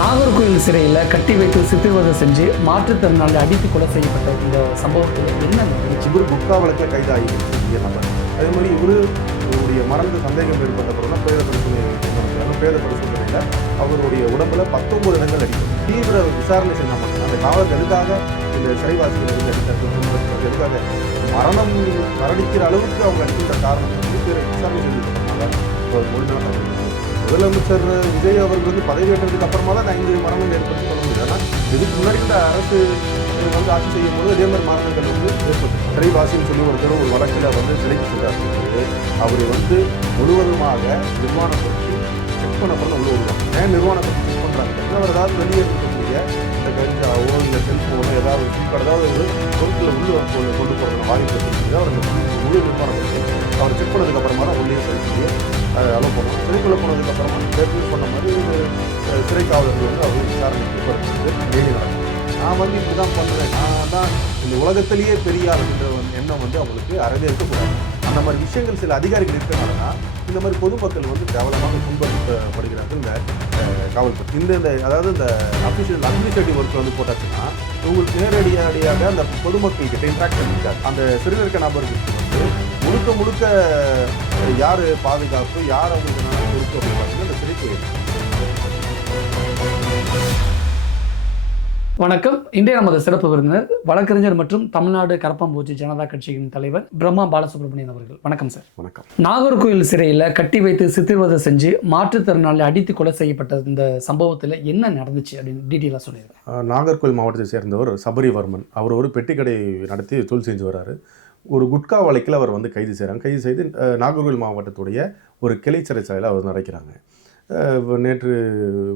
நாகர்கோவில் சிறையில் கட்டி வைத்து சித்திரவதை செஞ்சு மாற்றுத்திறனாளி அடித்து கொலை செய்யப்பட்ட இந்த சம்பவத்தில் என்ன நடந்துச்சு? இவர் குட்கா வழக்கில் கைதாகி நபர். அதே மாதிரி இவருடைய மரணத்து சந்தேகம் ஏற்பட்ட பிறகு பிரேத பரிசோதனை பிரேத பரிசோதனையில் அவருடைய உடம்புல 19 இடங்கள் அடிக்கும். தீவிர விசாரணை செஞ்சால் மட்டும் அந்த காவலர் எதுக்காக இந்த சிறைவாசிகள் வந்து எதுக்காக மரணிக்கிற அளவுக்கு அவங்க அடிக்கின்ற காரணம் வந்து விசாரணை செஞ்சுருக்கனால முதலமைச்சர் விஜய் அவர்கள் வந்து பதவியேற்றதுக்கு அப்புறமா தான் 5 மரணம் ஏற்பட்டு சொல்ல முடியும். ஆனால் இதுக்கு முன்னாடி இந்த அரசு வந்து ஆட்சி செய்யும் போது இதே மாதிரி மரணங்கள் வந்து ஏற்பட்டு சிறைவாசின்னு சொல்லி ஒருத்தர் ஒரு வழக்கில் வந்து சிறைக்கு சென்றார். அவர் வந்து முழுவதுமாக நிர்வாணப்படுத்தி செக் பண்ணப்பட உள்ள வருவாங்க. ஏன் நிர்வாணப்படுத்தி செக் பண்ணுறாங்க? அவர் ஏதாவது வெளியே இருக்கக்கூடிய இந்த கஞ்சாவோ இல்லை செல்ஃபோனோ ஏதாவது ஏதாவது ஒரு பொருட்களை உள்ள கொண்டு போகிறதுக்கு வாய்ப்பு இருக்குது. அவர் முழு நிர்வாணப்படுத்தி அவர் செக் பண்ணதுக்கு அப்புறமா தான் உள்ளே சிறைக்குள்ளே அலோவ் பண்ணுவோம். சிறைக்குள்ளே போனதுக்கப்புறமா ஏற்கனவே சொன்ன மாதிரி சிறை காவலர்கள் வந்து அவர் விசாரணைக்கு வருவது டெய்லி நடக்கும். நான் வந்து இப்படி தான் பண்ணுறேன், நான் தான் இந்த உலகத்திலேயே பெரிய அப்படின்ற எண்ணம் வந்து அவங்களுக்கு அறவே இருக்கக்கூடாது. அந்த மாதிரி விஷயங்கள் சில அதிகாரிகள் இருக்கிறனாலனா இந்த மாதிரி பொதுமக்கள் வந்து கேவலமாக துன்பப்படுகிறார்கள். இந்த காவல்துறை இந்த அதாவது இந்த அட்மினிஸ்ட்ரேட்டிவ் ஒர்க் வந்து போட்டாச்சுன்னா உங்களுக்கு நேரடியாக அந்த பொதுமக்கள் கிட்ட இன்ட்ராக்ட் பண்ணிருக்காரு. அந்த சிறுநீர்க்க நபர்களுக்கு வந்து முழுக்க யார் பாதுகாப்பு, யார் அவங்களுக்கு பொறுப்பு அப்படின்னு பார்த்தீங்கன்னா இந்த சிறைத்துறை. வணக்கம். இன்றைய நமது சிறப்பு விருந்தினர் வழக்கறிஞர் மற்றும் தமிழ்நாடு கரப்பாம்பூச்சி ஜனதா கட்சியின் தலைவர் பிரம்மா பாலசுப்ரமணியன் அவர்கள். வணக்கம் சார். வணக்கம். நாகர்கோவில் சிறையில் கட்டி வைத்து சித்திரவதை செஞ்சு மாற்றுத்திறனாளி அடித்து கொலை செய்யப்பட்ட இந்த சம்பவத்தில் என்ன நடந்துச்சு அப்படின்னு டீட்டெயிலாக சொல்லிடுறேன். நாகர்கோவில் மாவட்டத்தை சேர்ந்தவர் சபரிவர்மன். அவர் ஒரு பெட்டிக்கடை நடத்தி தொழில் செஞ்சு வர்றாரு. ஒரு குட்கா வழக்கில் அவர் வந்து கைது செய்கிறாங்க. கைது செய்து நாகர்கோவில் மாவட்டத்துடைய ஒரு கிளை சிறைச்சாலையில் அவர் நடக்கிறாங்க. நேற்று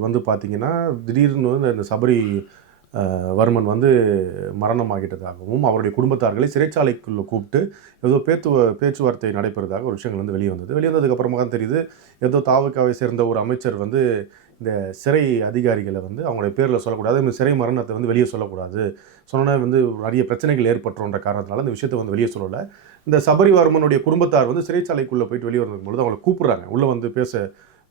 வந்து பார்த்திங்கன்னா திடீர்னு வந்து இந்த சபரி வர்மன் வந்து மரணமாகிட்டதாகவும் அவருடைய குடும்பத்தார்களை சிறைச்சாலைக்குள்ளே கூப்பிட்டு ஏதோ பேச்சுவார்த்தை நடைபெறதாக ஒரு விஷயங்கள் வந்து வெளியே வந்ததுக்கப்புறமா தான் தெரியுது ஏதோ தாவக்காவை சேர்ந்த ஒரு அமைச்சர் வந்து இந்த சிறை அதிகாரிகளை வந்து அவங்களுடைய பேரில் சொல்லக்கூடாது, இந்த சிறை மரணத்தை வந்து வெளியே சொல்லக்கூடாது, சொன்னால் வந்து நிறைய பிரச்சனைகள் ஏற்பட்டுன்ற காரணத்தினால இந்த விஷயத்தை வந்து வெளியே சொல்லலை. இந்த சபரிவர்மனுடைய குடும்பத்தார் வந்து சிறைச்சாலைக்குள்ளே போயிட்டு வெளியே வந்தபொழுது அவங்களை கூப்பிட்றாங்க உள்ளே வந்து பேச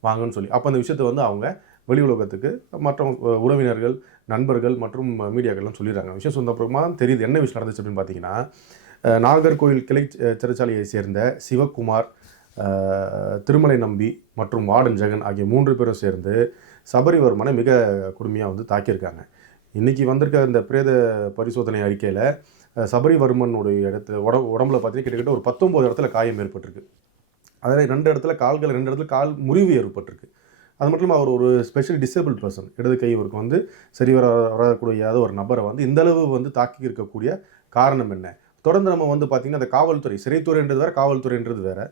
வாங்கன்னு சொல்லி. அப்போ அந்த விஷயத்தை வந்து அவங்க வெளி உலகத்துக்கு மற்ற உறவினர்கள், நண்பர்கள் மற்றும் மீடியாக்கள்லாம் சொல்லிடுறாங்க. விஷயம் சொன்னப்புறமா தெரியுது என்ன விஷயம் நடந்துச்சு அப்படின்னு பார்த்தீங்கன்னா, நாகர்கோவில் கிளை சிறைச்சாலையை சேர்ந்த சிவகுமார், திருமலை நம்பி மற்றும் வார்டன் ஜெகன் ஆகிய 3 பேரும் சேர்ந்து சபரிவர்மனை மிக கொடுமையாக வந்து தாக்கியிருக்காங்க. இன்றைக்கி வந்திருக்க இந்த பிரேத பரிசோதனை அறிக்கையில் சபரிவர்மனுடைய உடம்புல பார்த்தீங்கன்னா கிட்டத்தட்ட ஒரு 19 இடத்துல காயம் ஏற்பட்டிருக்கு. அதில் 2 இடத்துல கால்கள், 2 இடத்துல கால் முறிவு ஏற்பட்டிருக்கு. அது மட்டும் இல்லாமல் அவர் ஒரு ஸ்பெஷல் டிசேபிள் பர்சன். இடது கை இவருக்கு வந்து சரி வரக்கூடிய ஒரு நபரை வந்து இந்தளவு வந்து தாக்கி இருக்கக்கூடிய காரணம் என்ன? தொடர்ந்து நம்ம வந்து பார்த்திங்கன்னா அந்த காவல்துறை, சிறைத்துறைன்றது வேறு, காவல்துறைன்றது வேறு.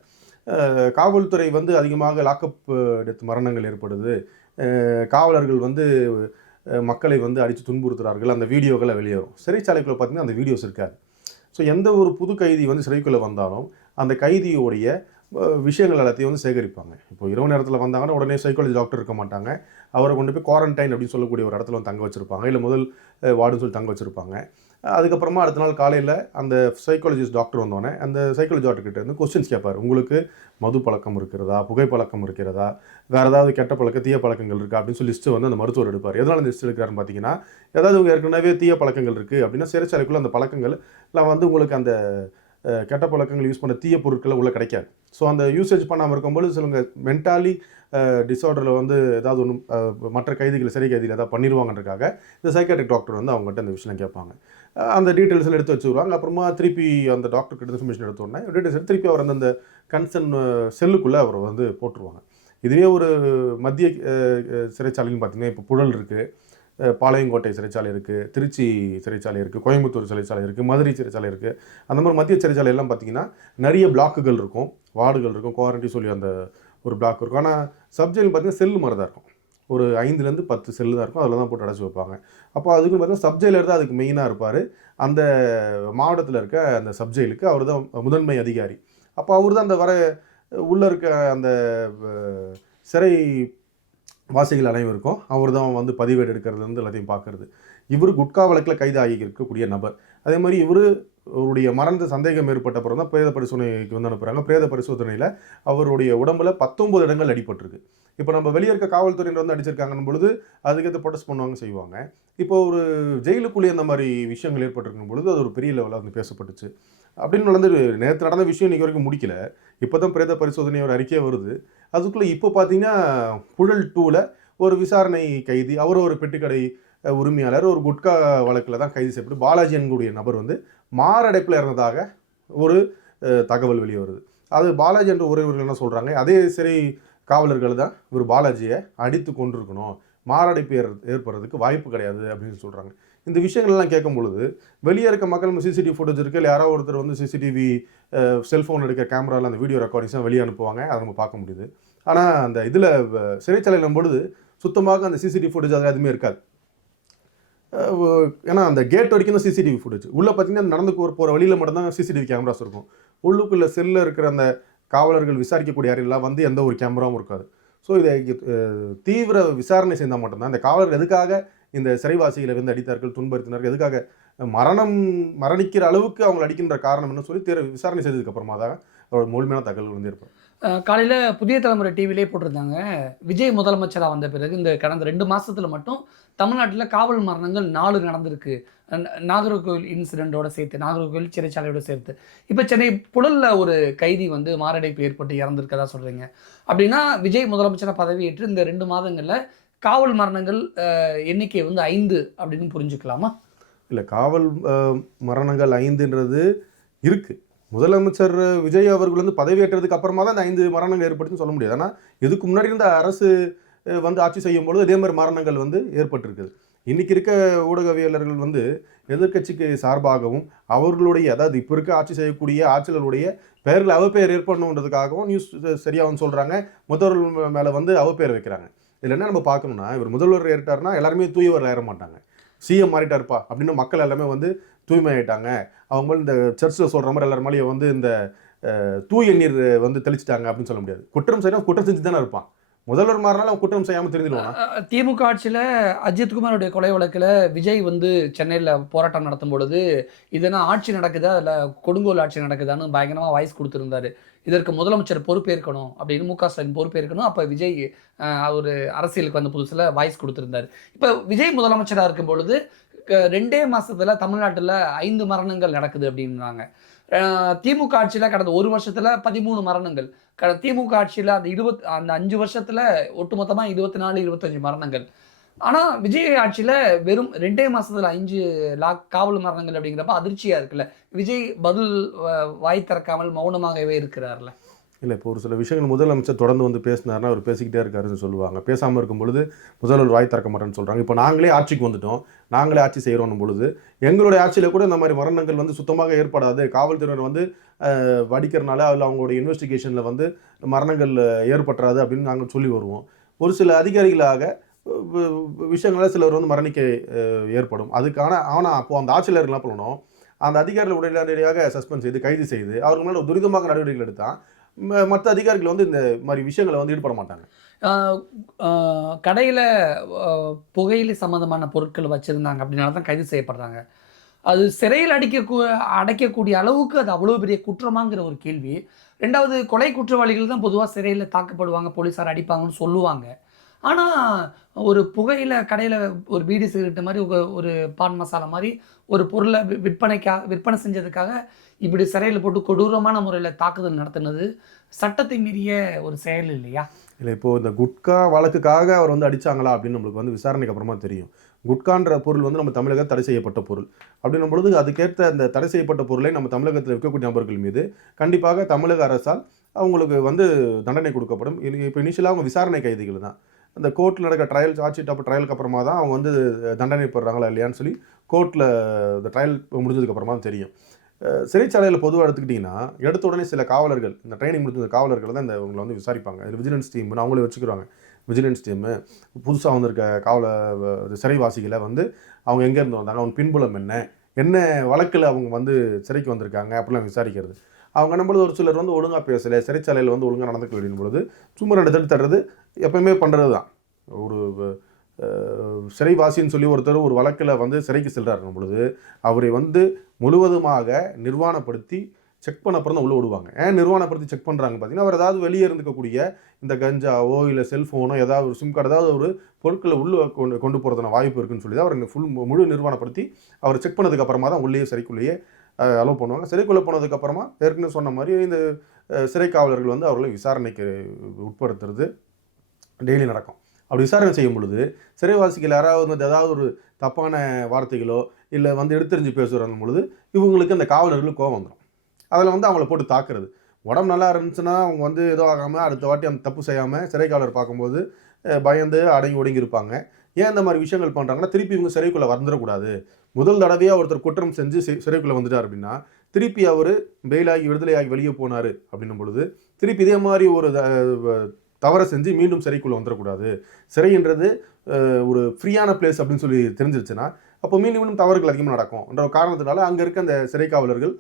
காவல்துறை வந்து அதிகமாக லாக்அப் டெத் மரணங்கள் ஏற்படுது, காவலர்கள் வந்து மக்களை வந்து அடித்து துன்புறுத்துகிறார்கள், அந்த வீடியோக்களை வெளியேறும். சிறைச்சாலைக்குள்ளே பார்த்திங்கன்னா அந்த வீடியோஸ் இருக்காது. ஸோ எந்த ஒரு புது கைதி வந்து சிறைக்குள்ளே வந்தாலும் அந்த கைதியோடைய விஷயங்கள் எல்லாத்தையும் வந்து சேகரிப்பாங்க. இப்போ இரவு நேரத்தில் வந்தாங்கன்னா உடனே சைக்காலஜி டாக்டர் இருக்க மாட்டாங்க, அவரை கொண்டு போய் குவாரண்டைன் அப்படின்னு சொல்லக்கூடிய ஒரு இடத்துல வந்து தங்க வச்சுருப்பாங்க, இல்லை முதல் வார்டுன்னு சொல்லி தங்க வச்சுருப்பாங்க. அதுக்கப்புறமா அடுத்த நாள் காலையில் அந்த சைக்காலஜிஸ்ட் டாக்டர் வந்தோடனே அந்த சைக்காலஜி டாக்டர்கிட்ட இருந்து கொஸ்டின்ஸ் கேட்பார். உங்களுக்கு மது பழக்கம் இருக்கிறதா, புகைப்பழக்கம் இருக்கிறதா, வேறு ஏதாவது கெட்ட தீய பழக்கங்கள் இருக்கா அப்படின்னு சொல்லி லிஸ்ட்டு வந்து அந்த மருத்துவர் எடுப்பார். எதனால் அந்த லிஸ்ட் எடுக்கிறாருன்னு பார்த்தீங்கன்னா, ஏதாவது உங்கள் ஏற்கனவே தீய பழக்கங்கள் இருக்குது அப்படின்னா சிறைச்சாலைக்குள்ளே அந்த பழக்கங்கள்லாம் வந்து உங்களுக்கு அந்த கெட்ட பழக்கங்கள் யூஸ் பண்ண தீய பொருட்களை உள்ளே கிடைக்காது. ஸோ அந்த யூசேஜ் பண்ணாமல் இருக்கும்போது சிலவங்க மென்டாலி டிஸார்டரில் வந்து ஏதாவது ஒன்று மற்ற கைதிகள், சிறை கைதிகள் ஏதாவது பண்ணிடுவாங்கன்றக்காக இந்த சைக்காட்ரிக் டாக்டர் வந்து அவங்ககிட்ட அந்த விஷயம் கேட்பாங்க. அந்த டீட்டெயில்ஸ் எடுத்து வச்சுருவாங்க. அப்புறமா திருப்பி அந்த டாக்டர் கிட்ட இன்ஃபர்மேஷன் எடுத்தோடனே டீட்டெயில்ஸ் எடுத்து திருப்பி அவர் அந்த கன்சர்ன் செல்லுக்குள்ளே அவர் வந்து போட்டுருவாங்க. இதுவே ஒரு மத்திய சிறைச்சாலைன்னு பார்த்தீங்கன்னா இப்போ புழல் இருக்குது, பாளையங்கோட்டை சிறைச்சாலை இருக்குது, திருச்சி சிறைச்சாலை இருக்குது, கோயம்புத்தூர் சிறைச்சாலை இருக்குது, மதுரை சிறைச்சாலை இருக்குது. அந்த மாதிரி மத்திய சிறைச்சாலையெல்லாம் பார்த்திங்கன்னா நிறைய பிளாக்குகள் இருக்கும், வார்டுகள் இருக்கும், குவாரண்டி சொல்லி அந்த ஒரு பிளாக் இருக்கும். ஆனால் சப்ஜெக்ட் பார்த்திங்கன்னா செல்லு மாதிரி தான் இருக்கும். ஒரு 5லேருந்து 10 செல்லு தான் இருக்கும், அதில் தான் போட்டு அடைச்சி வைப்பாங்க. அப்போ அதுக்கு பார்த்தீங்கன்னா சப்ஜெயிலர் தான் அதுக்கு மெயினாக இருப்பார். அந்த மாவட்டத்தில் இருக்க அந்த சப்ஜெயிலுக்கு அவர் தான் முதன்மை அதிகாரி. அப்போ அவர் தான் அந்த உள்ளே இருக்க அந்த சிறை வாசிகள் அனைவருக்கும் அவர் தான் வந்து பதிவேடு எடுக்கிறதுலேருந்து எல்லாத்தையும் பார்க்குறது. இவர் குட்கா வழக்கில் கைதாகி இருக்கக்கூடிய நபர். அதே மாதிரி இவர் அவருடைய மரண சந்தேகம் ஏற்பட்ட அப்புறம் தான் பிரேத பரிசோதனைக்கு வந்து அனுப்புகிறாங்க. பிரேத பரிசோதனையில் அவருடைய உடம்புல 19 இடங்கள் அடிபட்டிருக்கு. இப்போ நம்ம வெளியே இருக்க காவல்துறையினர் வந்து அடிச்சிருக்காங்கன்னு பொழுது அதுக்கேற்ற ப்ரொடெஸ்ட் பண்ணுவாங்க, செய்வாங்க. இப்போ ஒரு ஜெயிலுக்குள்ளேயே இந்த மாதிரி விஷயங்கள் ஏற்பட்டிருக்கும் பொழுது அது ஒரு பெரிய லெவலில் வந்து பேசப்பட்டுச்சு. அப்படின்னு வந்து நேற்று நடந்த விஷயம் இன்றைக்கி வரைக்கும் முடிக்கல. இப்போ தான் பிரேத பரிசோதனை ஒரு அறிக்கையே வருது. அதுக்குள்ளே இப்போ பார்த்தீங்கன்னா புழல் 2ல் ஒரு விசாரணை கைதி, அவர் ஒரு பெட்டிக்கடை உரிமையாளர், ஒரு குட்கா வழக்கில் தான் கைது செய்யப்பட்டு பாலாஜி என்கூடிய நபர் வந்து மாரடைப்பில் இறந்ததாக ஒரு தகவல் வெளியே வருது. அது பாலாஜி என்ற உறவினர்கள் என்ன சொல்கிறாங்க, அதே சிறை காவலர்கள் தான் இவர் பாலாஜியை அடித்து கொண்டிருக்கணும், மாரடைப்பு ஏற்படுறதுக்கு வாய்ப்பு கிடையாது அப்படின்னு சொல்கிறாங்க. இந்த விஷயங்கள்லாம் கேட்கும் பொழுது வெளியே இருக்க மக்கள் சிசிடிவி ஃபுட்டேஜ் இருக்குது, இல்லை யாரோ ஒருத்தர் வந்து சிசிடிவி செல்ஃபோன் எடுக்க கேமராவில் அந்த வீடியோ ரெக்கார்டிங்ஸாக வெளியே அனுப்புவாங்க, அதை நம்ம பார்க்க முடியுது. ஆனால் அந்த இதில் சிறைச்சாலையிலும் பொழுது சுத்தமாக அந்த சிசிடிவி ஃபுட்டேஜ் அது எதுவுமே இருக்காது. ஏன்னா அந்த கேட் வரைக்கும் தான் சிசிடிவி ஃபுட்டேஜ். உள்ளே பார்த்தீங்கன்னா நடந்து போகிற வழியில் மட்டும்தான் சிசிடிவி கேமராஸ் இருக்கும். உள்ளுக்குள்ளே செல்லில் இருக்கிற அந்த காவலர்கள் விசாரிக்கக்கூடிய அறையெல்லாம் வந்து எந்த ஒரு கேமராவும் இருக்காது. ஸோ இதை தீவிர விசாரணை செய்தால் மட்டும்தான் இந்த காவலர்கள் எதுக்காக இந்த சிறைவாசிகளை வந்து அடித்தார்கள், துன்புறுத்தினார்கள், எதுக்காக மரணிக்கிற அளவுக்கு அவங்க அடிக்கின்ற காரணம் என்ன சொல்லி விசாரணை செய்ததுக்கு அப்புறமா தான் அவரோட முழுமையான தகவல் வந்து இருப்பார். காலையில் புதிய தலைமுறை டிவிலே போட்டிருந்தாங்க, விஜய் முதலமைச்சராக வந்த பிறகு இந்த கடந்த 2 மாதத்தில் மட்டும் தமிழ்நாட்டில் காவல் மரணங்கள் 4 நடந்திருக்கு. நாகர்கோவில் இன்சிடென்ட்டோட சேர்த்து, நாகர்கோவில் சிறைச்சாலையோட சேர்த்து. இப்போ சென்னை புழலில் ஒரு கைதி வந்து மாரடைப்பு ஏற்பட்டு இறந்துருக்கதா சொல்கிறீங்க. அப்படின்னா விஜய் முதலமைச்சராக பதவியேற்று இந்த 2 மாதங்களில் காவல் மரணங்கள் எண்ணிக்கை வந்து 5 அப்படின்னு புரிஞ்சுக்கலாமா? இல்லை, காவல் மரணங்கள் 5ன்றது இருக்குது. முதலமைச்சர் விஜய் அவர்கள் வந்து பதவியேற்றதுக்கு அப்புறமா தான் இந்த 5 மரணங்கள் ஏற்பட்டுன்னு சொல்ல முடியாது. ஆனால் இதுக்கு முன்னாடி இருந்த அரசு வந்து ஆட்சி செய்யும்பொழுது இதே மாதிரி மரணங்கள் வந்து ஏற்பட்டிருக்குது. இன்றைக்கி இருக்க ஊடகவியலர்கள் வந்து எதிர்க்கட்சிக்கு சார்பாகவும் அவர்களுடைய, அதாவது இப்போ இருக்க ஆட்சி செய்யக்கூடிய ஆட்சியாளருடைய பெயரில் அவப்பெயர் ஏற்படணுன்றதுக்காகவும் நியூஸ் சரியாகவும் சொல்கிறாங்க, முதல்வர் மேலே வந்து அவப்பெயர் வைக்கிறாங்க. இதில் என்ன நம்ம பார்க்கணும்னா, இவர் முதல்வர் ஏறிட்டார்னா எல்லாருமே தூயவர் ஏற மாட்டாங்க. சிஎம் மாறிட்டார்ப்பா அப்படின்னு மக்கள் எல்லாமே வந்து தூய்மையாயிட்டாங்க, அவங்க இந்த சர்ச்சில் சொல்கிற மாதிரி எல்லாரும் மேலேயும் வந்து இந்த தூய நீர் வந்து தெளிச்சிட்டாங்க அப்படின்னு சொல்ல முடியாது. குற்றம் செய்யணும், குற்றம் செஞ்சு தானே இருப்பான். முதல்வர் மாறினாலும் அவன் குற்றம் செய்யாமல் தெரிஞ்சிடுவான். திமுக ஆட்சியில் அஜித்குமாரோடைய கொலை வழக்கில் விஜய் வந்து சென்னையில் போராட்டம் நடத்தும் பொழுது இதனா ஆட்சி நடக்குதா, அதில் கொடுங்கோல் ஆட்சி நடக்குதான்னு பயங்கரமாக வாய்ஸ் கொடுத்துருந்தாரு. இதற்கு முதலமைச்சர் பொறுப்பேற்கணும் அப்படின்னு மு.க. ஸ்டாலின் பொறுப்பேற்கணும். அப்போ விஜய் ஒரு அரசியலுக்கு வந்த புதுசில் வாய்ஸ் கொடுத்துருந்தாரு. இப்போ விஜய் முதலமைச்சராக இருக்கும் பொழுது 2 மாதத்தில் தமிழ்நாட்டில் 5 மரணங்கள் நடக்குது அப்படின்றாங்க. திமுக ஆட்சியில் கடந்த 1 வருஷத்தில் 13 மரணங்கள். திமுக ஆட்சியில் அந்த 5 வருஷத்தில் ஒட்டுமொத்தமாக 24, 25 மரணங்கள். ஆனால் விஜய் ஆட்சியில் வெறும் 2 மாதத்தில் 5 காவல் மரணங்கள் அப்படிங்கிறப்ப அதிர்ச்சியாக இருக்குல்ல. விஜய் பதில் வாய் திறக்காமல் மௌனமாகவே இருக்கிறார்ல. இல்லை, இப்போ ஒரு சில விஷயங்கள் முதலமைச்சர் தொடர்ந்து வந்து பேசினார்னா அவர் பேசிக்கிட்டே இருக்காருன்னு சொல்லுவாங்க. பேசாமல் இருக்கும் பொழுது முதல்வர் வாய் திறக்க மாட்டேன்னு சொல்கிறாங்க. இப்போ நாங்களே ஆட்சிக்கு வந்துட்டோம், நாங்களே ஆட்சி செய்கிறோம் பொழுது எங்களுடைய ஆட்சியில் கூட இந்த மாதிரி மரணங்கள் வந்து சுத்தமாக ஏற்படாது. காவல்துறையினர் வந்து வடிக்கிறனால அதில் அவங்களுடைய இன்வெஸ்டிகேஷனில் வந்து மரணங்கள் ஏற்பட்டுறாது அப்படின்னு நாங்கள் சொல்லி வருவோம். ஒரு சில அதிகாரிகளாக விஷயங்களால் சிலர் வந்து மரணிக்க ஏற்படும். ஆனால் அப்போது அந்த ஆட்சியில் இருக்கலாம் பண்ணணும், அந்த அதிகாரிகள் உடனடியாக சஸ்பெண்ட் செய்து கைது செய்து அவர்கள் மேலே துரிதமாக நடவடிக்கைகள் எடுத்தால் மற்ற அதிகாரிகள் வந்து இந்த மாதிரி விஷயங்களை வந்து ஈடுபட மாட்டாங்க. கடையில் புகையிலை சம்மந்தமான பொருட்கள் வச்சுருந்தாங்க அப்படின்னால தான் கைது செய்யப்படுறாங்க. அது சிறையில் அடைக்கக்கூடிய அளவுக்கு அது அவ்வளோ பெரிய குற்றமாங்கிற ஒரு கேள்வி. 2வது, கொலை குற்றவாளிகள் தான் பொதுவாக சிறையில் தாக்கப்படுவாங்க, போலீஸார் அடிப்பாங்கன்னு சொல்லுவாங்க. ஆனால் ஒரு புகையில கடையில் ஒரு பீடி சிகரெட்டு மாதிரி ஒரு பான் மசாலா மாதிரி ஒரு பொருளை விற்பனை செஞ்சதுக்காக இப்படி சிறையில் போட்டு கொடூரமான முறையில் தாக்குதல் நடத்தினது சட்டத்தை மீறிய ஒரு செயல் இல்லையா? இல்லை, இப்போது இந்த குட்கா வழக்குக்காக அவர் வந்து அடித்தாங்களா அப்படின்னு நம்மளுக்கு வந்து விசாரணைக்கு அப்புறமா தெரியும். குட்கான்ற பொருள் வந்து நம்ம தமிழகத்தில் தடை செய்யப்பட்ட பொருள் அப்படின்னும் பொழுது அதுக்கேற்ற அந்த தடை செய்யப்பட்ட பொருளை நம்ம தமிழகத்தில் விற்கக்கூடிய நபர்கள் மீது கண்டிப்பாக தமிழக அரசால் அவங்களுக்கு வந்து தண்டனை கொடுக்கப்படும். இப்போ இனிஷியலாக அவங்க விசாரணை கைதிகள் தான். அந்த கோர்ட்டில் நடக்கிற ட்ரையல், சார்ஜ் ஷீட் ட்ரையலுக்கு அப்புறமா தான் அவங்க வந்து தண்டனை பெறுறாங்களா இல்லையான்னு சொல்லி கோர்ட்டில் இந்த ட்ரையல் முடிஞ்சதுக்கப்புறமா தெரியும். சிறைச்சாலையில் பொதுவாக எடுத்துக்கிட்டிங்கன்னா எடுத்த உடனே சில காவலர்கள், இந்த ட்ரைனிங் முடிஞ்ச காவலர்கள் தான் இவங்களை வந்து விசாரிப்பாங்க. இது விஜிலன்ஸ் டீம்னு அவங்களே வச்சுக்கிறாங்க. விஜிலன்ஸ் டீமு புதுசாக வந்திருக்க சிறைவாசிகளை வந்து அவங்க எங்கேருந்து வந்தாங்க, அவங்க பின்புலம் என்ன வழக்கில் அவங்க வந்து சிறைக்கு வந்திருக்காங்க அப்படிலாம் விசாரிக்கிறது. அவங்க நம்மளது ஒரு சிலர் வந்து ஒழுங்காக பேசலை, சிறைச்சாலையில் வந்து ஒழுங்காக நடந்துக்க வேண்டும் பொழுது சும்மா 2 தட்டு தட்டுறது எப்பயுமே பண்ணுறது தான். ஒரு சிறைவாசின்னு சொல்லி ஒருத்தர் ஒரு வழக்கில் வந்து சிறைக்கு செல்கிறாருக்கும் பொழுது அவரை வந்து முழுவதுமாக நிர்வாணப்படுத்தி செக் பண்ண அப்புறம் தான் உள்ள விடுவாங்க. ஏன் நிர்வாணப்படுத்தி செக் பண்ணுறாங்க பார்த்தீங்கன்னா, அவர் ஏதாவது வெளியே இருந்துக்கக்கூடிய இந்த கஞ்சாவோ இல்லை செல்ஃபோனோ ஏதாவது ஒரு சிம் கார்டு ஏதாவது ஒரு பொருட்களை உள்ளே கொண்டு போகிறதுன வாய்ப்பு இருக்குன்னு சொல்லி தான் அவர் முழு நிர்வாணப்படுத்தி அவர் செக் பண்ணதுக்கு அப்புறமா தான் உள்ளேயே சிறைக்குள்ளேயே அலோவ் பண்ணுவாங்க. சிறைக்குள்ளே போனதுக்கப்புறமா ஏற்கனவே சொன்ன மாதிரி இந்த சிறை காவலர்கள் வந்து அவர்களை விசாரணைக்கு உட்படுத்துறது டெய்லி நடக்கும். அப்படி விசாரணை செய்யும் பொழுது சிறைவாசிகள் யாராவது வந்து ஏதாவது ஒரு தப்பான வார்த்தைகளோ இல்லை வந்து எடுத்தறிஞ்சு பேசுகிறாங்க பொழுது இவங்களுக்கு அந்த காவலர்களுக்கு கோவம் வந்துடும். அதில் வந்து அவங்கள போட்டு தாக்குறது. உடம்பு நல்லா இருந்துச்சுன்னா அவங்க வந்து ஏதோ ஆகாமல் அடுத்த வாட்டி அந்த தப்பு செய்யாமல் சிறை காவலர் பார்க்கும்போது பயந்து அடங்கி ஒடுங்கி இருப்பாங்க. ஏன் இந்த மாதிரி விஷயங்கள் பண்ணுறாங்கன்னா, திருப்பி இவங்க சிறைக்குள்ளே வந்துடக்கூடாது. முதல் தடவையாக ஒருத்தர் குற்றம் செஞ்சு சிறைக்குள்ளே வந்துட்டார் அப்படின்னா, திருப்பி அவர் பெயிலாகி விடுதலையாகி வெளியே போனார் அப்படின்னும் பொழுது திருப்பி இதே மாதிரி ஒரு தவறை செஞ்சு மீண்டும் சிறைக்குள்ளே வந்துடக்கூடாது. சிறைன்றது ஒரு ஃப்ரீயான பிளேஸ் அப்படின்னு சொல்லி தெரிஞ்சிருச்சுன்னா அப்போ மீண்டும் மீண்டும் தவறுகள் அதிகமாக நடக்கும் என்ற காரணத்தினால அங்கே இருக்க அந்த சிறை காவலர்கள்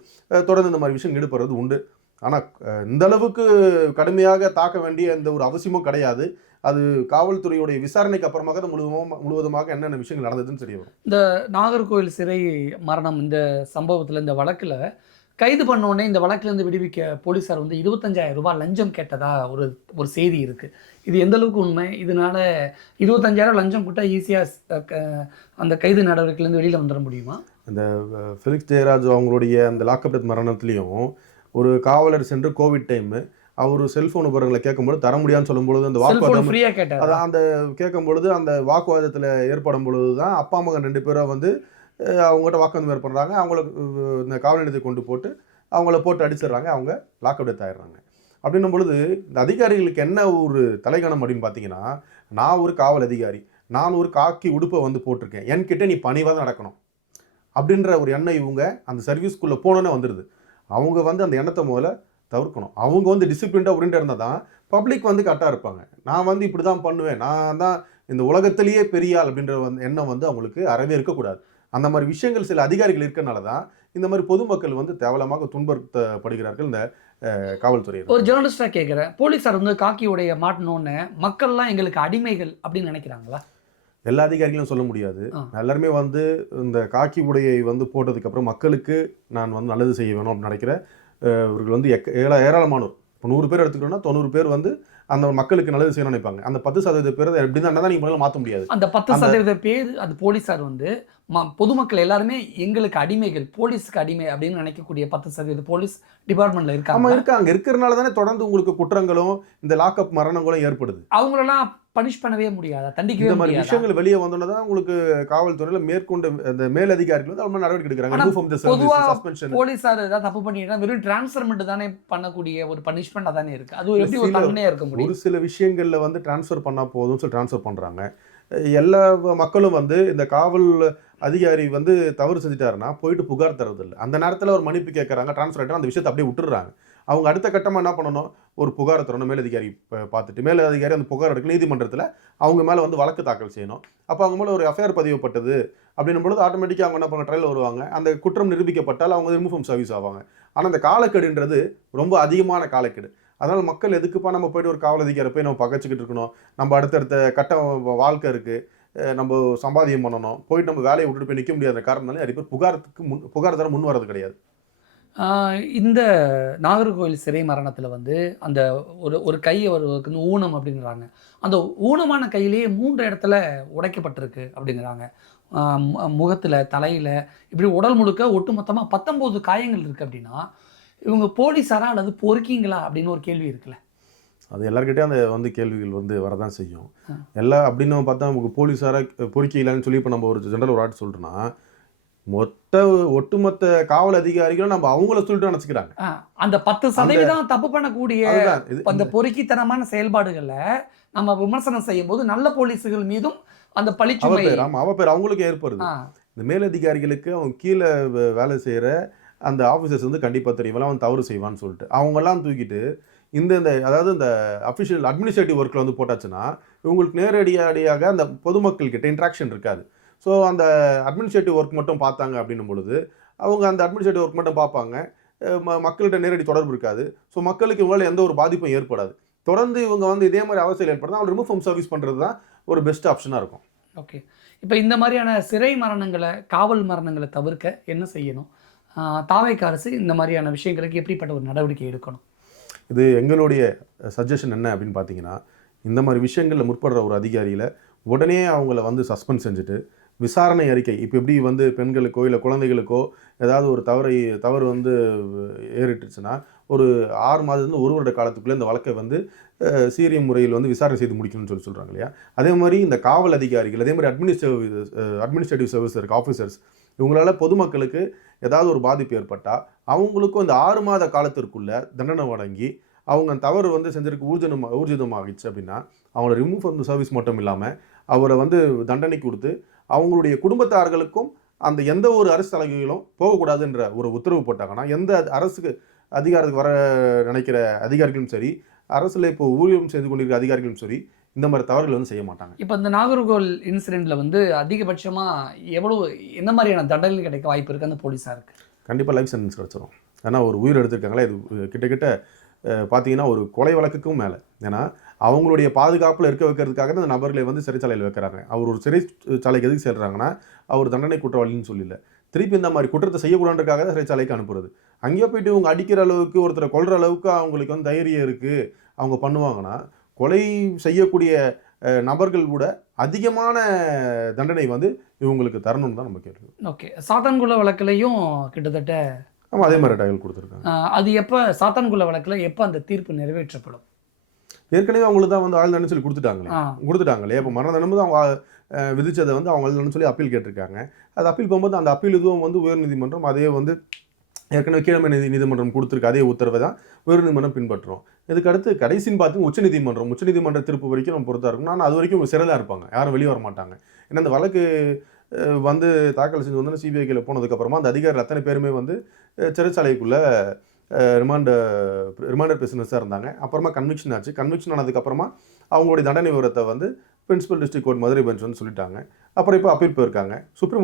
தொடர்ந்து இந்த மாதிரி விஷயம் ஈடுபடுறது உண்டு. ஆனால் இந்த அளவுக்கு கடுமையாக தாக்க வேண்டிய எந்த ஒரு அவசியமும் கிடையாது. அது காவல்துறையுடைய விசாரணைக்கு அப்புறமாக தான் முழுவதுமாக என்னென்ன விஷயங்கள் நடந்ததுன்னு தெரிய வரும். இந்த நாகர்கோவில் சிறை மரணம் இந்த சம்பவத்தில் இந்த வழக்கில் கைது பண்ணோடனே இந்த வழக்கிலேருந்து விடுவிக்க போலீஸார் வந்து 25,000 ரூபாய் லஞ்சம் கேட்டதா ஒரு செய்தி இருக்குது. இது எந்த அளவுக்கு உண்மை? இதனால 25,000 லஞ்சம் கொடுத்தா ஈஸியாக அந்த கைது நடவடிக்கையிலேருந்து வெளியில் வந்துட முடியுமா? இந்த ஃபெலிக்ஸ் ஜெயராஜ் அவங்களுடைய அந்த லாக்அப் டெத் மரணத்துலேயும் ஒரு காவலர் சென்று கோவிட் டைமு அவர் செல்ஃபோன் விவரங்களை கேட்கும்போது தர முடியாதுன்னு சொல்லும்பொழுது அந்த வாக்குவாதம் அதான் அந்த கேட்கும்பொழுது அந்த வாக்குவாதத்தில் ஏற்படும் பொழுது தான் அப்பா மகன் 2 பேரும் வந்து அவங்ககிட்ட வாக்குவாதம் ஏற்படுறாங்க. அவங்களுக்கு இந்த காவல் நிலையத்தை கொண்டு போட்டு அவங்கள போட்டு அடிச்சிடுறாங்க. அவங்க லாக்அப் டெத் ஆயிடுறாங்க. அப்படின்னும் பொழுது இந்த அதிகாரிகளுக்கு என்ன ஒரு தலைகணம் அப்படின்னு பார்த்தீங்கன்னா, நான் ஒரு காவல் அதிகாரி, நான் ஒரு காக்கி உடுப்பை வந்து போட்டிருக்கேன், என்கிட்ட நீ பணிவாக தான் நடக்கணும் அப்படின்ற ஒரு எண்ணம் இவங்க அந்த சர்வீஸ்குள்ளே போனோன்னே வந்துடுது. அவங்க வந்து அந்த எண்ணத்தை முதல்ல தவிர்க்கணும். அவங்க வந்து டிசிப்ளின்டாக உருண்டை இருந்தால் தான் பப்ளிக் வந்து கரெக்டாக இருப்பாங்க. நான் வந்து இப்படி தான் பண்ணுவேன், நான் தான் இந்த உலகத்திலேயே பெரிய ஆள் அப்படின்ற எண்ணம் வந்து அவங்களுக்கு அறவே இருக்கக்கூடாது. அந்த மாதிரி விஷயங்கள் சில அதிகாரிகள் இருக்கனால தான் இந்த மாதிரி பொதுமக்கள் வந்து தேவலமாக துன்பப்படுகிறார்கள் இந்த காவல்துறை. ஒரு ஜேர்னலிஸ்டாக கேட்குறேன், போலீஸார் வந்து காக்கி உடைய மாட்டினோன்னு மக்கள்லாம் எங்களுக்கு அடிமைகள் அப்படின்னு நினைக்கிறாங்களா? எல்லா அதிகாரிகளும் சொல்ல முடியாது. எல்லாருமே வந்து இந்த காக்கி உடையை வந்து போட்டதுக்கப்புறம் மக்களுக்கு நான் வந்து நல்லது செய்ய வேணும் அப்படின்னு நினைக்கிற இவர்கள் வந்து ஏராளமானோர். இப்போ 100 பேர் எடுத்துக்கிட்டோம்னா 90 பேர் வந்து அந்த மக்களுக்கு நல்லது செய்யணும்னு நினைப்பாங்க. அந்த 10% பேர் எப்படி தான் நீங்கள் முதல்ல மாற்ற முடியாது. அந்த 10% பேர் அது போலீஸார் வந்து பொதுமக்கள் எல்லாருமே எங்களுக்கு அடிமைகள், போலீஸுக்கு அடிமை அப்படின்னு நினைக்கக்கூடிய 10% போலீஸ் டிபார்ட்மெண்ட்ல இருக்காங்க. இருக்காங்க. இருக்கிறனால தானே தொடர்ந்து உங்களுக்கு குற்றங்களும் இந்த லாக்அப் மரணங்களும் ஏற்படுது. அவங்களெல்லாம் பனிஷ் பண்ணவே முடியாதா, தண்டிக்கவே முடியாதா? இந்த விஷயங்கள் வெளியே வந்தோன்னா தான் உங்களுக்கு காவல்துறையில மேற்கொண்டு அந்த மேலதிகாரிகள் வந்து அவங்க நடவடிக்கை எடுக்கிறாங்க. பொதுவா போலீஸார் ஏதாவது தப்பு பண்ணிட்டா வெறும் டிரான்ஸ்ஃபர்மெண்ட் தானே பண்ணக்கூடிய ஒரு பனிஷ்மெண்ட் தானே இருக்கு. அது எப்படி ஒரு தண்டனையா இருக்க முடியும்? ஒரு சில விஷயங்கள்ல வந்து டிரான்ஸ்ஃபர் பண்ணா போதும் சொல்லி டிரான்ஸ்ஃபர் பண்றாங்க. எல்லா மக்களும் வந்து இந்த காவல் அதிகாரி வந்து தவறு செஞ்சுட்டாருன்னா போயிட்டு புகார் தரதில்லை. அந்த நேரத்தில் ஒரு மன்னிப்பு கேட்குறாங்க, டிரான்ஸ்ஃபர் ஆகிட்டா அந்த விஷயத்தை அப்படியே விட்டுறாங்க. அவங்க அடுத்த கட்டமாக என்ன பண்ணணும், ஒரு புகார் தரணும். மேலதிகாரி பார்த்துட்டு மேலதிகாரி அந்த புகார் எடுக்க நீதிமன்றத்தில் அவங்க மேலே வந்து வழக்கு தாக்கல் செய்யணும். அப்போ அவங்க மேலே ஒரு எஃப்ஐஆர் பதிவுப்பட்டது அப்படின்னும் பொழுது ஆட்டோமேட்டிக்காக அவங்க என்ன பண்ண ட்ரையல் வருவாங்க. அந்த குற்றம் நிரூபிக்கப்பட்டால் அவங்க ரிமூவ் ஃப்ரம் சர்வீஸ் ஆவாங்க. ஆனால் அந்த காலக்கெடுன்றது ரொம்ப அதிகமான காலக்கெடு. அதனால் மக்கள் எதுக்குப்பா நம்ம போய்ட்டு ஒரு காவல் அதிகாரி போய் நம்ம பகச்சிக்கிட்டு இருக்கணும், நம்ம அடுத்தடுத்த கட்ட வாழ்க்கை இருக்குது, நம்ம சம்பாதியம் பண்ணணும், போயிட்டு நம்ம வேலையை விட்டுட்டு போய் நிற்க முடியாத காரணம்னாலே நிறைய பேர் புகார் தர முன் வர்றது கிடையாது. இந்த நாகர்கோவில் சிறை மரணத்தில் வந்து அந்த ஒரு கை அவருக்கு வந்து ஊனம் அப்படிங்கிறாங்க. அந்த ஊனமான கையிலேயே 3 இடத்துல உடைக்கப்பட்டிருக்கு அப்படிங்கிறாங்க. முகத்தில், தலையில், இப்படி உடல் முழுக்க ஒட்டுமொத்தமாக 19 காயங்கள் இருக்குது. அப்படின்னா இவங்க போலீஸாரா அல்லது பொறுக்கிங்களா அப்படின்னு ஒரு கேள்வி இருக்குல்ல. அது எல்லாருக்கிட்டே அந்த வந்து கேள்விகள் வந்து வரதான் செய்யும். அப்படின்னு நம்ம பார்த்தா நமக்கு போலீஸாராக பொறுக்கிங்களான்னு சொல்லி இப்போ நம்ம ஒரு ஜென்ரல் ஒரு ஆட் சொல்கிறோன்னா ஒட்டுமொத்த காவல் அதிகாரிகளும் நம்ம அவங்கள சொல்லிட்டு நினச்சிக்கிறாங்க. அந்த 10% தப்பு பண்ணக்கூடிய அந்த பொறுக்கித்தனமான செயல்பாடுகளை நம்ம விமர்சனம் செய்யும் போது நல்ல போலீஸுகள் மீதும் அந்த பழிச்சுமை அவப்பேர் அவங்களுக்கு ஏற்படுது. இந்த மேலதிகாரிகளுக்கு அவங்க கீழே வேலை செய்கிற அந்த ஆஃபீஸர்ஸ் வந்து கண்டிப்பாக தெரியும் அவன் தவறு செய்வான்னு சொல்லிட்டு அவங்கெல்லாம் தூக்கிட்டு இந்த அதாவது இந்த அஃபிஷியல் அட்மினிஸ்ட்ரேட்டிவ் ஒர்க்கில் வந்து போட்டாச்சுன்னா இவங்களுக்கு நேரடியாக அந்த பொதுமக்கள்கிட்ட இன்ட்ராக்ஷன் இருக்காது. ஸோ அந்த அட்மினிஸ்ட்ரேட்டிவ் ஒர்க் மட்டும் பார்த்தாங்க அப்படின்னும் பொழுது அவங்க அந்த அட்மினிஸ்ட்ரேட்டிவ் ஒர்க் மட்டும் பார்ப்பாங்க, மக்கள்கிட்ட நேரடி தொடர்பு இருக்காது. ஸோ மக்களுக்கு இவங்களால் எந்த ஒரு பாதிப்பும் ஏற்படாது. தொடர்ந்து இவங்க வந்து இதே மாதிரி அவசியம் ஏற்படுது அவங்க ரிமூவ் ஃப்ரம் சர்வீஸ் பண்ணுறது தான் ஒரு பெஸ்ட் ஆப்ஷனாக இருக்கும். ஓகே. இப்போ இந்த மாதிரியான சிறை மரணங்களை, காவல் மரணங்களை தவிர்க்க என்ன செய்யணும்? தாவேக்கா அரசு இந்த மாதிரியான விஷயங்களுக்கு எப்படிப்பட்ட ஒரு நடவடிக்கை எடுக்கணும்? இது எங்களுடைய சஜஷன் என்ன அப்படின்னு பார்த்தீங்கன்னா, இந்த மாதிரி விஷயங்களில் முற்படுற ஒரு அதிகாரியில உடனே அவங்கள வந்து சஸ்பெண்ட் செஞ்சுட்டு, விசாரணை அறிக்கை இப்போ எப்படி வந்து பெண்களுக்கோ இல்லை குழந்தைகளுக்கோ ஏதாவது ஒரு தவறு வந்து ஏறிட்டுச்சுன்னா, ஒரு 6 மாதத்துலேருந்து 1 வருட காலத்துக்குள்ளே இந்த வழக்கை வந்து சீரிய முறையில் வந்து விசாரணை செய்து முடிக்கணும்னு சொல்கிறாங்க இல்லையா? அதே மாதிரி இந்த காவல் அதிகாரிகள், அதே மாதிரி அட்மினிஸ்ட்ரேட்டிவ் சர்வீஸ் இருக்க ஆஃபீஸர்ஸ், இவங்களால பொதுமக்களுக்கு ஏதாவது ஒரு பாதிப்பு ஏற்பட்டால் அவங்களுக்கும் இந்த 6 மாத காலத்திற்குள்ள தண்டனை வழங்கி, அவங்க தவறு வந்து செஞ்சிருக்கு ஊர்ஜிதமாகிடுச்சு அப்படின்னா அவங்கள ரிமூவ் ஃப்ரம் த சர்வீஸ் மட்டும் இல்லாமல் அவரை வந்து தண்டனை கொடுத்து அவங்களுடைய குடும்பத்தார்களுக்கும் அந்த எந்த ஒரு அரசு சலுகைகளும் போகக்கூடாதுன்ற ஒரு உத்தரவு போட்டாங்கன்னா, எந்த அரசுக்கு அதிகாரத்துக்கு வர நினைக்கிற அதிகாரிகளும் சரி, அரசில் இப்போ ஊழியம் செய்து கொண்டிருக்கிற அதிகாரிகளும் சரி, இந்த மாதிரி தவறுகள் வந்து செய்ய மாட்டாங்க. இப்போ இந்த நாகர்கோவில் இன்சிடென்ட்ல வந்து அதிகபட்சமாக என்ன மாதிரியான தண்டனை கிடைக்க வாய்ப்பு இருக்குது அந்த போலீஸாருக்கு? கண்டிப்பாக லைஃப் சென்டென்ஸ் கிடச்சிரும். ஏன்னா ஒரு உயிர் எடுத்திருக்காங்களே, இது கிட்டத்தட்ட பார்த்தீங்கன்னா ஒரு கொலை வழக்குக்கும் மேலே. ஏன்னா அவங்களுடைய பாதுகாப்பில் இருக்க வைக்கிறதுக்காக தான் அந்த நபர்களை வந்து சிறைச்சாலையில் வைக்கிறாங்க. அவர் ஒரு சிறைச்சாலைக்கு எதுக்கு செல்றாங்கன்னா, அவர் தண்டனை குற்றவாளின்னு சொல்லல, திருப்பி இந்த மாதிரி குற்றத்தை செய்யக்கூடாதுக்காக தான் சிறைச்சாலைக்கு அனுப்புறது. அங்கேயே போயிட்டு இவங்க அடிக்கிற அளவுக்கு, ஒருத்தரை கொல்ற அளவுக்கு அவங்களுக்கு வந்து தைரியம் இருக்குது, அவங்க பண்ணுவாங்கன்னா, கொலை செய்யக்கூடிய நபர்கள் கூட அதிகமான தண்டனை வந்து இவங்களுக்கு தரணும்னு தான் நம்ம கேட்குறோம். ஓகே. சாத்தான்குள வழக்குலையும் கிட்டத்தட்ட ஆமாம், அதே மாதிரி டயல் கொடுத்துருக்காங்க. அது எப்போ சாத்தான்குள வழக்கில் எப்போ அந்த தீர்ப்பு நிறைவேற்றப்படும்? ஏற்கனவே அவங்களுக்கு தான் வந்து ஆயுள் தண்டனை சொல்லி கொடுத்துட்டாங்களே. இப்போ மரண தண்டனை அவங்க விதிச்சதை வந்து அவங்க சொல்லி அப்பீல் கேட்டிருக்காங்க. அது அப்பீல் போகும்போது அந்த அப்பீல் இதுவும் வந்து உயர்நீதிமன்றம் அதே வந்து ஏற்கனவே கீழமை நீதிமன்றம் கொடுத்துருக்க அதே உத்தரவை தான் உயர்நீதிமன்றம் பின்பற்றுறோம். இதுக்கு அடுத்து கடைசின்னு பார்த்து உச்சநீதிமன்ற தீர்ப்பு வரைக்கும் நம்ம பொறுத்தா இருக்கும். ஆனால் அது வரைக்கும் சிறையில் இருப்பாங்க, யாரும் வெளியே வர மாட்டாங்க. ஏன்னா இந்த வழக்கு வந்து தாக்கல் செஞ்சு வந்து சிபிஐக்கில் போனதுக்கப்புறமா அந்த அதிகாரிகள் அத்தனை பேருமே வந்து சிறைச்சாலைக்குள்ளே ரிமாண்டர் பிரிசனர்ஸாக இருந்தாங்க. அப்புறமா கன்விக்ஷன் ஆச்சு. கன்விக்ஷன் ஆனதுக்கப்புறமா அவங்களுடைய தண்டனை விவரத்தை வந்து principal district court Madurai bench வந்து சொல்லிட்டாங்க. அப்புறம் இப்போ அப்பீல் போயிருக்காங்க.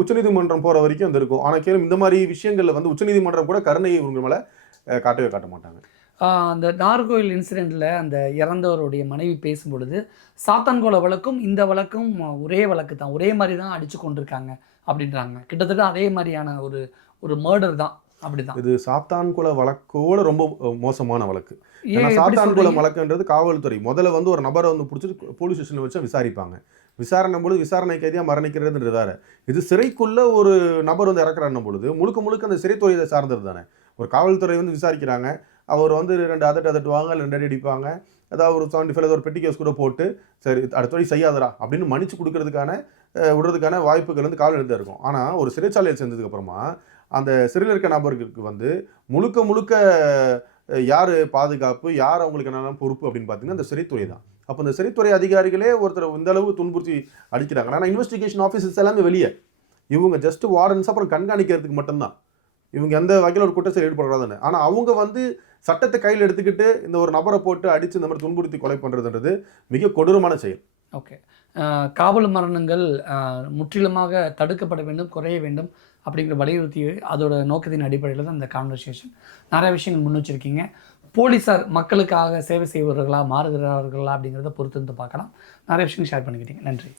உச்சநீதிமன்றம் போகிற வரைக்கும் அது இருக்கும். ஆனால் கேளும் இந்த மாதிரி விஷயங்களில் வந்து உச்சநீதிமன்றம் கூட கருணையை இவங்க மேலே காட்ட மாட்டாங்க. அந்த நாகர்கோவில் இன்சிடெண்ட்டில் அந்த இறந்தவருடைய மனைவி பேசும்பொழுது சாத்தான்குள வழக்கும் இந்த வழக்கும் ஒரே வழக்கு தான், ஒரே மாதிரி தான் அடித்து கொண்டிருக்காங்க அப்படின்றாங்க. கிட்டத்தட்ட அதே மாதிரியான ஒரு மர்டர் தான். அப்படிதான் இது சாத்தான்குள வழக்கோட ரொம்ப மோசமான வழக்கு. ஏன்னா சாத்தான்குள வழக்குன்றது காவல்துறை முதல்ல வந்து ஒரு நபரை வந்து பிடிச்சிட்டு போலீஸ் ஸ்டேஷனில் வச்சு விசாரிப்பாங்க. விசாரணை பொழுது விசாரணை கைதியாக மரணிக்கிறதுன்றது வேற. இது சிறைக்குள்ள ஒரு நபர் வந்து இறக்குறாருன்னும் பொழுது முழுக்க அந்த சிறைத்துறையை சார்ந்தது தானே. ஒரு காவல்துறை வந்து விசாரிக்கிறாங்க, அவர் வந்து 2 அதட்டுவாங்க, 2 அடி அடிப்பாங்க, ஏதாவது ஒரு 75 ஒரு பெட்டி கேஸ் கூட போட்டு சரி அடுத்த வழி செய்யாதரா அப்படின்னு மன்னிச்சு கொடுக்கறதுக்கான விடுறதுக்கான வாய்ப்புகள் வந்து காவல் எடுத்து இருக்கும். ஆனால் ஒரு சிறைச்சாலையில் சேர்ந்ததுக்கப்புறமா அந்த சிறையில் இருக்க நபர்களுக்கு வந்து முழுக்க யார் பாதுகாப்பு, யார் அவங்களுக்கு என்னென்ன பொறுப்பு அப்படின்னு பார்த்தீங்கன்னா அந்த சிறைத்துறை தான். அப்போ இந்த சிறைத்துறை அதிகாரிகளே ஒருத்தர் இந்த அளவு துன்புறுத்தி அடிக்கிறாங்க. ஆனால் இன்வெஸ்டிகேஷன் ஆஃபீஸர்ஸ் எல்லாமே வெளியே, இவங்க ஜஸ்ட் வார்டன்ஸ் அப்புறம் கண்காணிக்கிறதுக்கு மட்டும்தான். இவங்க எந்த வகையில் ஒரு குற்றத்தை ஈடுபடுறாதுன்னு. ஆனால் அவங்க வந்து சட்டத்தை கையில் எடுத்துக்கிட்டு இந்த ஒரு நபரை போட்டு அடித்து இந்த மாதிரி துன்புறுத்தி கொலை பண்ணுறதுன்றது மிக கொடூரமான செயல். ஓகே. காவல் மரணங்கள் முற்றிலுமாக தடுக்கப்பட வேண்டும், குறைய வேண்டும் அப்படிங்கிற வலியுறுத்தி அதோட நோக்கத்தின் அடிப்படையில் தான் இந்த கான்வர்சேஷன். நிறைய விஷயங்கள் முன் வச்சுருக்கீங்க. போலீஸார் மக்களுக்காக சேவை செய்வர்களா மாறுகிறார்களா அப்படிங்கிறத பொறுத்து வந்து பார்க்கலாம். நிறைய விஷயங்கள் ஷேர் பண்ணிக்கிட்டீங்க. நன்றி.